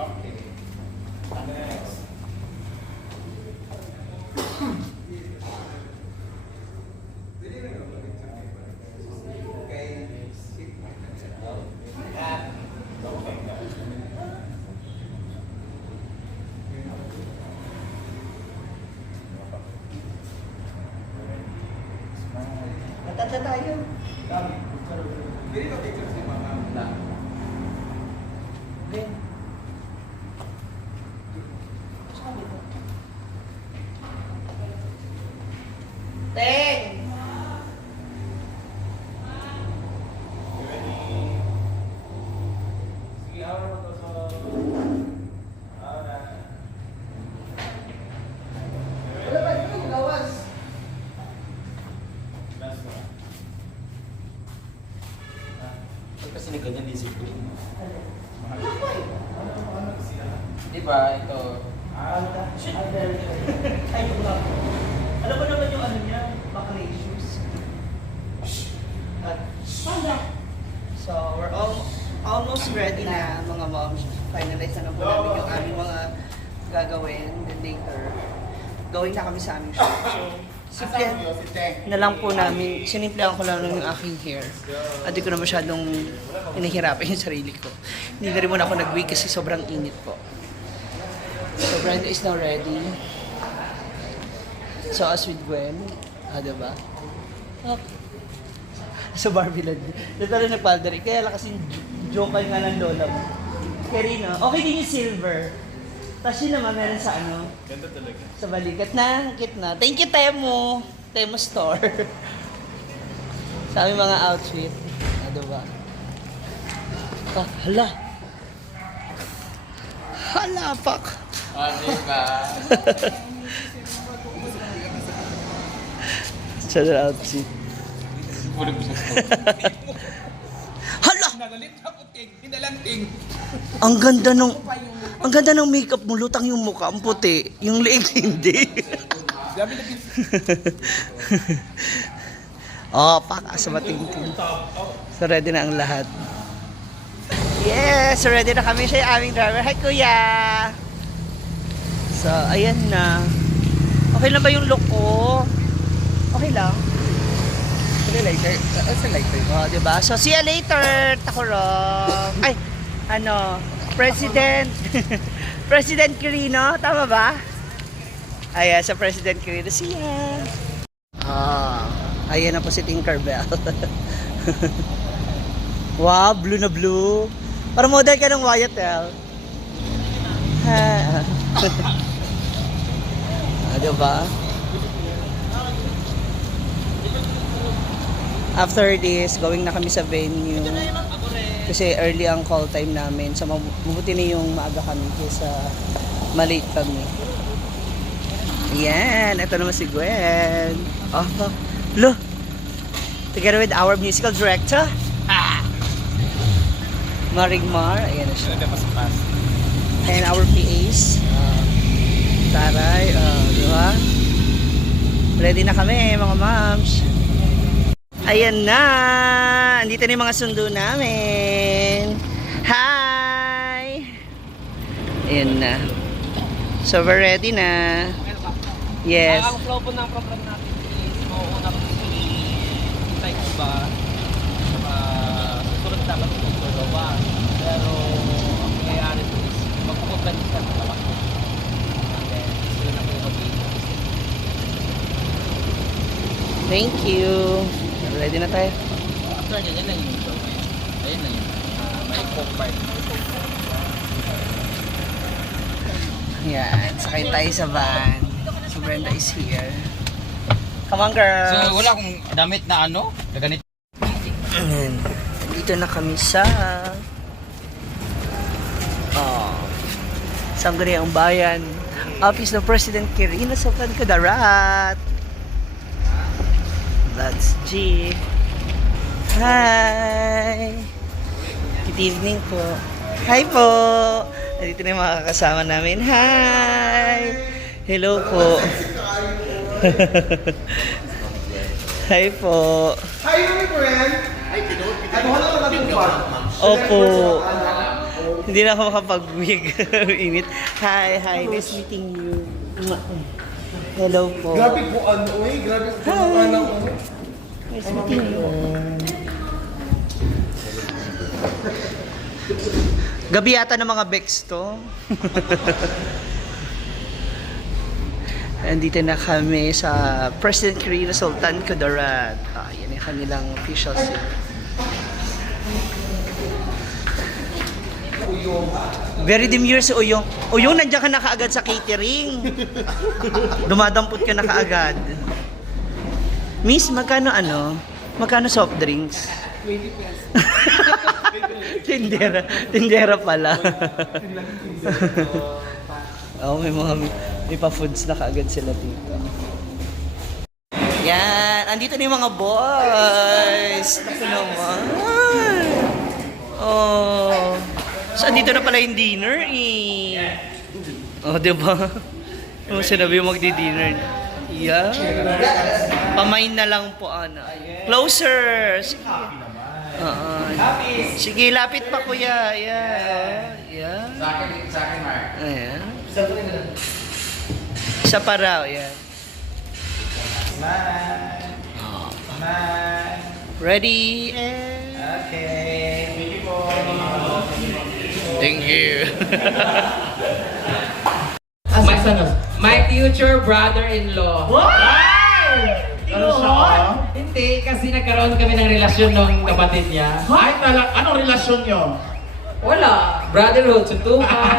Okay. Next. Matanda tayo. Hindi ba picture si Mama? Ben. Sabi ko. Teng! Sige, awal mo to sa... Wala ba ito? Gawas. Last one. Kasi ni ganyan discipline. Ano siya? Di ba ito? Ay, yung lang. Alam mo naman yung ano niya, bakla issues. Panda. So, we're almost ready na mga moms. Finalize na po namin yung aming mga gagawin. Then later, going na kami sa aming shop. So, simple na lang po namin, sinimplihan ko lang yung aking hair. At di ko na masyadong pinahirapan yung sarili ko. Hindi na rin muna ako nag-wig kasi sobrang init po. So, Brenda is now ready. So, as with Gwen. Diba? Okay. Sa Barbie Land. Dito rin nagpalda rin. Kaya lang kasi joke nga ng lola mo. Kaya rin, okay din yung silver. Tapos yun naman meron sa ano? Ganda talaga. Sa balikat na, na. Thank you, Temo. Temo Store. Sa aming mga outfit. Diba? Hala. Hala, pak. Di ba? Sa outfit. Puro gusto ko. Hala! Nagalit ako, Ting. Hinalanting. Ang ganda ng makeup mo, lutang yung mukha, ang puti. Yung leeg hindi. Dami na Oh, paka sa matingting. So ready na ang lahat. Yes, ready na kami siya yung aming driver. Hi, kuya! So, ayan na. Okay lang ba yung look ko? Okay lang. Later. Sa later. Oh, diba? So, see you later, Takurong. Ay, ano, President. President Quirino, tama ba? Ayan, sa President Quirino. See ya. Ayan na po si Tinkerbell. Wow, blue na blue. Para model ka ng Wyatt-El. Diba? After this, going na kami sa venue. Kasi early ang call time namin. So mabuti na yung maaga kami kaysa malate kami. Yan, ito naman si Gwen. Oh, lo. Together with our musical director, Maringmar. Ayan na siya. And our PAs. Taray, di ba? Ready na kami, mga moms. Ayan na! Andito na yung mga sundo namin. Hi! Ayan na. So, we're ready na. Yes. Ang flow po ng program natin is mauuna ko si Thanks ba? Susunod dapat yung tulowa. Pero ang nangyayari po is magpupuntanis ka na naman. And then, sila na po yung mag-iingat. Thank you. Ready na tayo? Actually, yan lang yung show ngayon. Ayun lang yun. May coke part. Yan. Sakay tayo sa van. So, Brenda is here. Come on, girls! So, wala akong damit na ano? Kaganit. Ayan. Dito na kami sa Sangguniang Bayan. Office ng President Quirino sa Kudarat. That's G. Hi! Good evening po. Hi po! Nandito na yung mga kasama namin. Hi! Hello po. Hi po. Hi, my friend! Ano ka lang Opo. Hindi na ako makapag-wig. Init. Hi. Nice meeting you. Hello po. Grabe po ano eh. Grabe po ano. Nice meeting you. Gabi yata ng mga Bex to. Andito na kami sa President Quirino Sultan Kudarat. Yan yung kanilang official seat. Very demure si Uyong. Uyong, nandiyan ka na kaagad sa catering. Dumadampot ka na kaagad. Miss, magkano Magkano soft drinks? 20 pesos. Tindera pala. May pa-foods na kaagad sila dito. Yan, andito na yung mga boys. Naku naman. Oh. So, andito na pala yung dinner eh. Oh, diba? Oh, sinabi yung magdi-dinner. Yeah. Pamain na lang po, ano. Closer. Sige. Sige, lapit pa kuya. Yeah. Sa akin, Mark. Ayan. Isa pa raw, yan. Ready and... Okay. Thank you po. Thank you. My future brother-in-law. Ano siya? Hindi, kasi nagkaroon kami ng relasyon ng kapatid niya. Ay, anong relasyon nyo? Wala. Brotherhood, suntukan.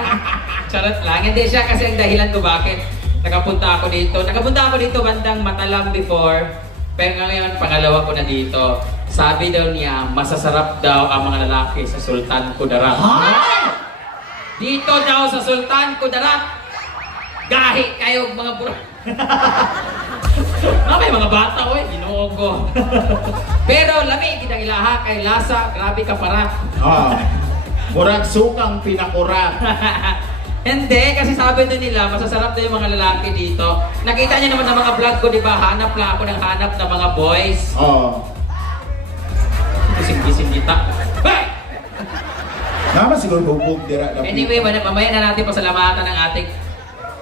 Charot lang. Hindi siya kasi ang dahilan ko bakit nakapunta ako dito. Nakapunta ako dito bandang Matalam before. Pero ngayon, pangalawa ko na dito. Sabi daw niya, masasarap daw ang mga lalaki sa Sultan Kudarat. Dito daw sa Sultan Kudarat. Gahi kayo mga bro. May mga bata, oy, ginoo ko. Pero lami, kitang ilaha kay lasa, grabe ka para. Murag sukang pinakurat. Hindi, kasi sabi doon nila, masasarap daw yung mga lalaki dito. Nakita niyo naman ng mga vlog ko, di ba? Hanap lang ako ng hanap ng mga boys. Gising-gising kita. Hey! Naman siguro bubog dira. Anyway, mamaya na natin pasalamatan ng ating...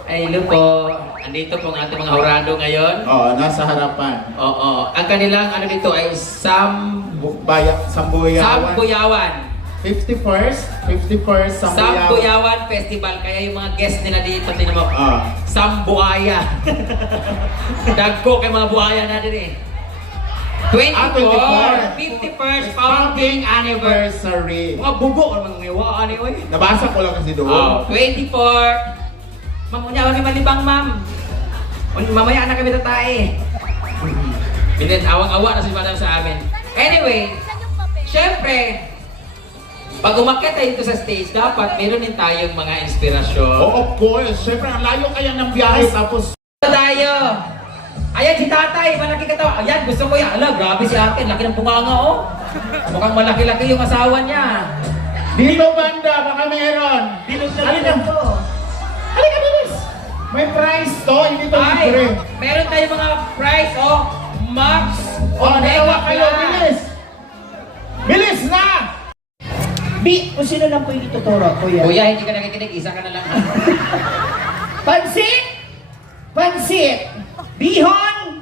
Ay, hello po. Andito po ang ating mga hurado ngayon. Nasa harapan. Oo. Ang kanilang ano dito ay Sambuyawan. Sambuyawan. 51st Sambuyawan. Sambuyawan Festival. Kaya yung mga guest nila dito, tinan mo. Sambuaya. Dagko kay mga buhaya natin eh. 24, 51st founding anniversary. Mga bugo ang mga ngewaan eh. Nabasa ko lang kasi doon. 24. Ma'am, unyawan ni malibang, ma'am. Mamaya na kami tatae. Awang-awa na si madam sa amin. Anyway, syempre, pag umakyat tayo dito sa stage, dapat meron din tayong mga inspirasyon. Of course. Siyempre, ang layo kaya ng biyahe tapos... Tayo! Ayan si tatay, malaki katawa. Ayan, gusto ko yan. Ala, grabe si akin. Laki ng punganga, oh. Mukhang malaki-laki yung asawa niya. Dito banda, baka meron. Halika po. Halika, bilis. May prize to, hindi to Ay, libre. meron tayong mga prize, oh. Max. Dalawa kayo, bilis. Bilis na! Kung sino lang po yung ituturo, kuya? Kuya, hindi ka nakikinig. Isa ka na lang. Pansit! Bihon!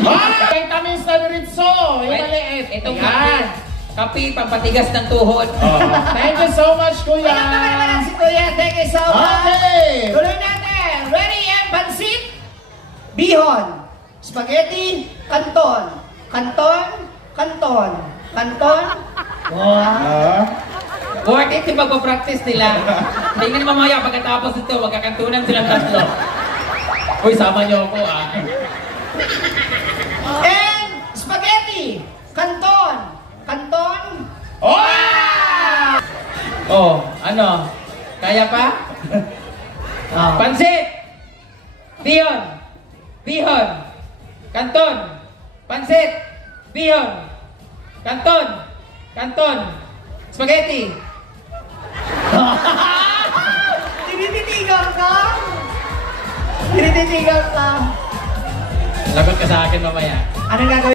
Vitamins na diritso. Yung maliit. Itong Yan. kape, pampatigas ng tuhod. Thank you so much, kuya. si kuya. Thank you so much. Okay. Tuloy natin. Ready and pansit? Bihon. Spaghetti. Kanton. Worth it yung pagpapractice nila. Tingnan mamaya pagkatapos ito, magkakantunan silang tatlo. Uy, sama niyo ako ah. And spaghetti. Kanton. Oh, ano? Kaya pa? Pansit! Bihon! Kanton! Pansit! Bihon! Kanton! Spaghetti! Tinititigan ka? Lagot ka sa akin mamaya. Anong gagawin